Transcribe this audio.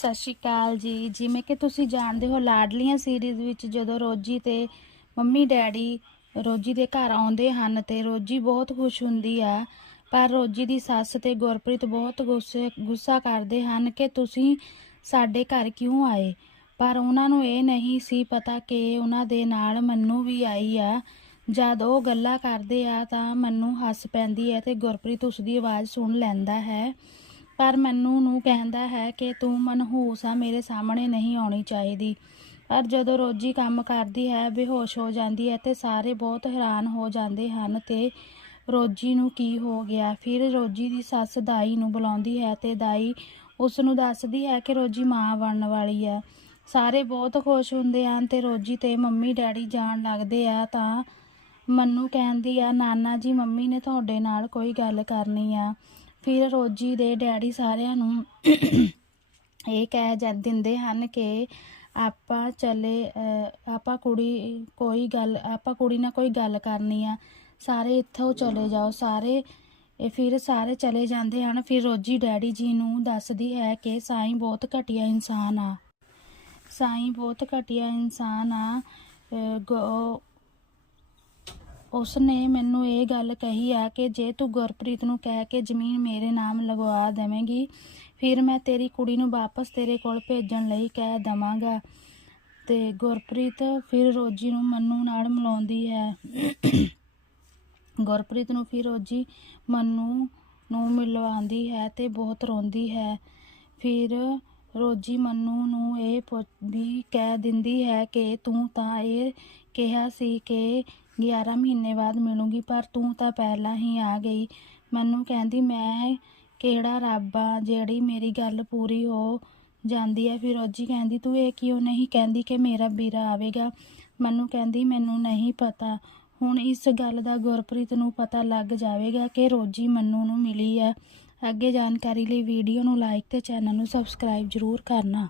ਸਤਿ ਸ਼੍ਰੀ ਅਕਾਲ ਜੀ। ਜਿਵੇਂ ਕਿ ਤੁਸੀਂ ਜਾਣਦੇ ਹੋ, ਲਾਡਲੀਆਂ ਸੀਰੀਜ਼ ਵਿੱਚ ਜਦੋਂ ਰੋਜੀ ਤੇ ਮੰਮੀ ਡੈਡੀ ਰੋਜੀ ਦੇ ਘਰ ਆਉਂਦੇ ਹਨ ਤੇ ਰੋਜੀ ਬਹੁਤ ਖੁਸ਼ ਹੁੰਦੀ ਆ, ਪਰ ਰੋਜੀ ਦੀ ਸੱਸ ਤੇ ਗੁਰਪ੍ਰੀਤ ਬਹੁਤ ਗੁੱਸੇ, ਗੁੱਸਾ ਕਰਦੇ ਹਨ ਕਿ ਤੁਸੀਂ ਸਾਡੇ ਘਰ ਕਿਉਂ ਆਏ? ਪਰ ਉਹਨਾਂ ਨੂੰ ਇਹ ਨਹੀਂ ਸੀ ਪਤਾ ਕਿ ਉਹਨਾਂ ਦੇ ਨਾਲ ਮੰਨੂ ਵੀ ਆਈ ਆ। ਜਦ ਉਹ ਗੱਲਾਂ ਕਰਦੇ ਆ ਤਾਂ ਮੰਨੂ ਹੱਸ ਪੈਂਦੀ ਹੈ ਤੇ ਗੁਰਪ੍ਰੀਤ ਉਸ ਦੀ ਆਵਾਜ਼ ਸੁਣ ਲੈਂਦਾ ਹੈ। ਪਰ ਮੈਨੂੰ ਨੂੰ ਕਹਿੰਦਾ ਹੈ ਕਿ ਤੂੰ ਮਨਹੂਸ ਆ, ਮੇਰੇ ਸਾਹਮਣੇ ਨਹੀਂ ਆਉਣੀ ਚਾਹੀਦੀ। ਪਰ ਜਦੋਂ ਰੋਜੀ ਕੰਮ ਕਰਦੀ ਹੈ, ਬੇਹੋਸ਼ ਹੋ ਜਾਂਦੀ ਹੈ ਤੇ ਸਾਰੇ ਬਹੁਤ ਹੈਰਾਨ ਹੋ ਜਾਂਦੇ ਹਨ ਤੇ ਰੋਜੀ ਨੂੰ ਕੀ ਹੋ ਗਿਆ। ਫਿਰ ਰੋਜੀ ਦੀ ਸੱਸ ਦਾਈ ਨੂੰ ਬੁਲਾਉਂਦੀ ਹੈ ਤੇ ਦਾਈ ਉਸ ਨੂੰ ਦੱਸਦੀ ਹੈ ਕਿ ਰੋਜੀ ਮਾਂ ਬਣਨ ਵਾਲੀ ਹੈ। ਸਾਰੇ ਬਹੁਤ ਖੁਸ਼ ਹੁੰਦੇ ਹਨ ਤੇ ਰੋਜੀ ਤੇ ਮੰਮੀ ਡੈਡੀ ਜਾਣ ਲੱਗਦੇ ਆ ਤਾਂ ਮੰਨੂ ਕਹਿੰਦੀ ਆ, ਨਾਨਾ ਜੀ, ਮੰਮੀ ਨੇ ਤੁਹਾਡੇ ਨਾਲ ਕੋਈ ਗੱਲ ਕਰਨੀ ਆ। ਫਿਰ ਰੋਜੀ ਦੇ ਡੈਡੀ ਸਾਰਿਆਂ ਨੂੰ ਇਹ ਕਹਿ ਜਾਂ ਦਿੰਦੇ ਹਨ ਕਿ ਆਪਾਂ ਚਲੇ ਆਪਾਂ ਕੁੜੀ ਕੋਈ ਗੱਲ ਆਪਾਂ ਕੁੜੀ ਨਾਲ ਕੋਈ ਗੱਲ ਕਰਨੀ ਆ। ਸਾਰੇ ਇੱਥੋਂ ਚਲੇ ਜਾਓ ਸਾਰੇ ਫਿਰ ਸਾਰੇ ਚਲੇ ਜਾਂਦੇ ਹਨ। ਫਿਰ ਰੋਜੀ ਡੈਡੀ ਜੀ ਨੂੰ ਦੱਸਦੀ ਹੈ ਕਿ ਸਾਈਂ ਬਹੁਤ ਘਟੀਆ ਇਨਸਾਨ ਆ। ਸਾਈਂ ਬਹੁਤ ਘਟੀਆ ਇਨਸਾਨ ਆ। ਅਹ, ਉਸ ਨੇ ਮੈਨੂੰ ਇਹ ਗੱਲ ਕਹੀ ਆ ਕਿ ਜੇ ਤੂੰ ਗੁਰਪ੍ਰੀਤ ਨੂੰ ਕਹਿ ਕੇ ਜ਼ਮੀਨ ਮੇਰੇ ਨਾਮ ਲਗਵਾ ਦੇਵੇਂਗੀ, ਫਿਰ ਮੈਂ ਤੇਰੀ ਕੁੜੀ ਨੂੰ ਵਾਪਸ ਤੇਰੇ ਕੋਲ ਭੇਜਣ ਲਈ ਕਹਿ ਦਵਾਂਗਾ। ਤੇ ਗੁਰਪ੍ਰੀਤ ਫਿਰ ਰੋਜੀ ਨੂੰ ਮੰਨੂ ਨਾਲ ਮਿਲਾਉਂਦੀ ਹੈ। ਗੁਰਪ੍ਰੀਤ ਨੂੰ ਫਿਰ ਰੋਜੀ ਮੰਨੂ ਨੂੰ ਮਿਲਵਾਉਂਦੀ ਹੈ ਤੇ ਬਹੁਤ ਰੋਂਦੀ ਹੈ। ਫਿਰ ਰੋਜੀ ਮੰਨੂ ਨੂੰ ਇਹ ਪੁੱਛ- ਵੀ ਕਹਿ ਦਿੰਦੀ ਹੈ ਕਿ ਤੂੰ ਤਾਂ ਇਹ ਕਿਹਾ ਸੀ ਕਿ 11 ਮਹੀਨੇ ਬਾਅਦ ਮਿਲੂੰਗੀ, ਪਰ ਤੂੰ ਤਾਂ ਪਹਿਲਾਂ ਹੀ ਆ ਗਈ। ਮੈਨੂੰ ਕਹਿੰਦੀ, ਮੈਂ ਕਿਹੜਾ ਰੱਬ ਆ ਜਿਹੜੀ ਮੇਰੀ ਗੱਲ ਪੂਰੀ ਹੋ ਜਾਂਦੀ ਹੈ? ਫਿਰ ਰੋਜੀ ਕਹਿੰਦੀ, ਤੂੰ ਇਹ ਕਿਉਂ ਨਹੀਂ ਕਹਿੰਦੀ ਕਿ ਮੇਰਾ ਵੀਰਾ ਆਵੇਗਾ? ਮੈਨੂੰ ਕਹਿੰਦੀ, ਮੈਨੂੰ ਨਹੀਂ ਪਤਾ। ਹੁਣ ਇਸ ਗੱਲ ਦਾ ਗੁਰਪ੍ਰੀਤ ਨੂੰ ਪਤਾ ਲੱਗ ਜਾਵੇਗਾ ਕਿ ਰੋਜੀ ਮੰਨੂ ਨੂੰ ਮਿਲੀ ਹੈ। ਅੱਗੇ ਜਾਣਕਾਰੀ ਲਈ ਵੀਡੀਓ ਨੂੰ ਲਾਈਕ ਤੇ ਚੈਨਲ ਨੂੰ ਸਬਸਕ੍ਰਾਈਬ ਜ਼ਰੂਰ ਕਰਨਾ।